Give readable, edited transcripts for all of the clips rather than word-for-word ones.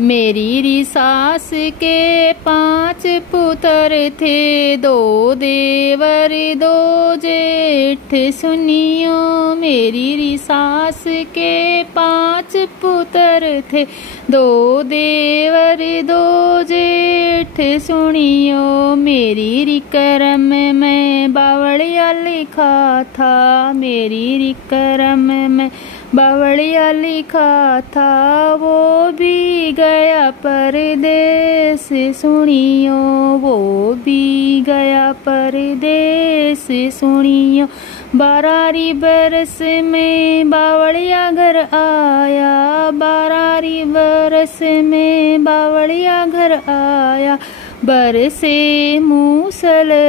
मेरी री सास के 5 पुत्र थे, 2 देवर 2 जेठ सुनियो। मेरी री सास के 5 पुत्र थे, 2 देवर 2 जेठ सुनियो। मेरी री करम में बावड़िया लिखा था, मेरी री करम में बावड़िया लिखा था। वो भी गया परदेस सुनियो, वो भी गया परदेस सुनियो। 12 बरस में बावड़िया घर आया, 12 बरस में बावड़िया घर आया। बरसे मूसलधार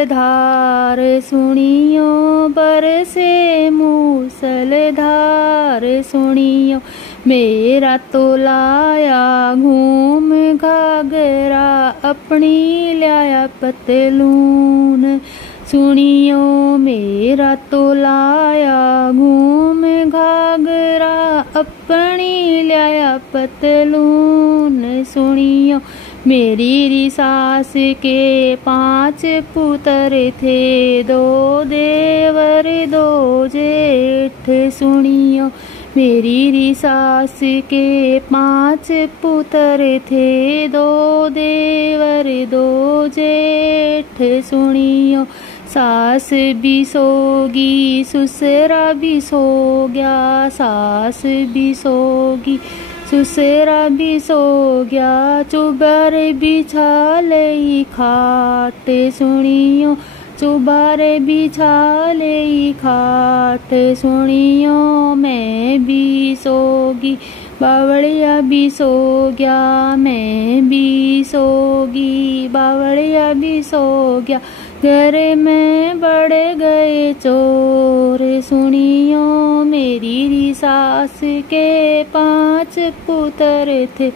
सुनियो, बरसे मूसलधार सुनियो। मेरा तो लाया घूम घाघरा, अपनी लाया पतलून सुनियो। मेरा तो लाया घूम घाघरा, अपनी लाया पतलून सुनियो। मेरी री सास के 5 पुत्र थे, 2 देवर 2 जेठ सुनियो। मेरी री सास के 5 पुत्र थे, 2 देवर 2 जेठ सुनियो। सास भी सोगी ससुरा भी सो गया, सास भी सोगी ससुरा भी सो गया। चुबार बिछा ले खाट सुनियो, चुबार बिछा ले खाट सुनियो। मैं भी सोगी बावड़िया भी सो गया, मैं भी सोगी बावड़िया भी सो गया। घर में बढ़ गए चोर सुनियो। मेरी री सास के 5 पुत्र थे,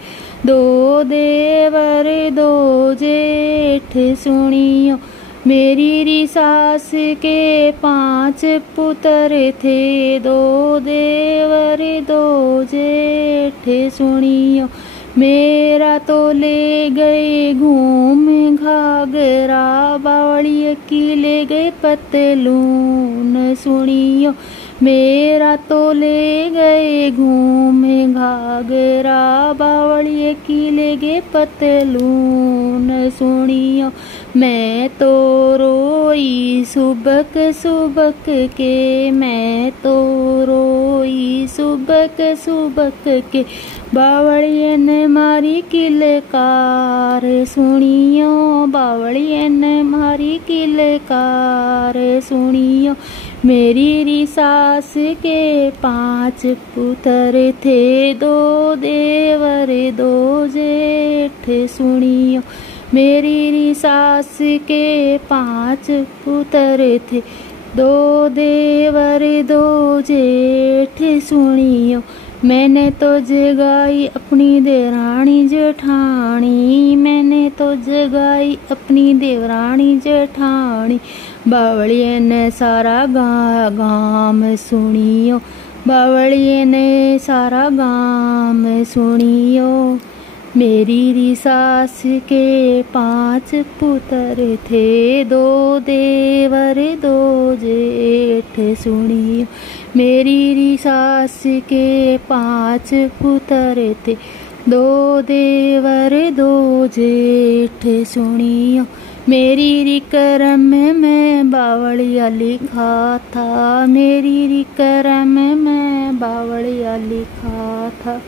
2 देवर 2 जेठ सुनियो। मेरी री सास के 5 पुत्र थे, 2 देवर 2 जेठ सुनियो। मेरा तो ले गए घूम घाघरा, बावड़िया की ले गए पतलून सुनियो। मेरा तो ले गए घूम घाघरा, बावड़िया की ले गए पतलून सुनियो। मैं तो रोई सुबक सुबक के, मैं तो रोई सुबक सुबक के। बावड़िया ने मारी किलकार सुनियो, बावड़िया ने मारी किलकार सुनियो। मेरी री सास के 5 पुत्र थे, 2 देवर 2 जेठ सुनियो। मेरी री सास के 5 पुत्र थे, 2 देवर 2 जेठ सुनियो। मैंने तो जगाई अपनी देवरानी जेठानी, मैंने तो जगाई अपनी देवरानी जेठानी। बावड़िया ने सारा गाम सुनियो, बावड़िया ने सारा गाम सुनियो। मेरी री सास के 5 पुत्र थे, 2 देवर 2 जेठ सुनियो। मेरी री सास के 5 पुत्र थे, 2 देवर 2 जेठ सुनियो। मेरी री करम में बावड़िया लिखा था, मेरी री करम में बावड़िया लिखा था।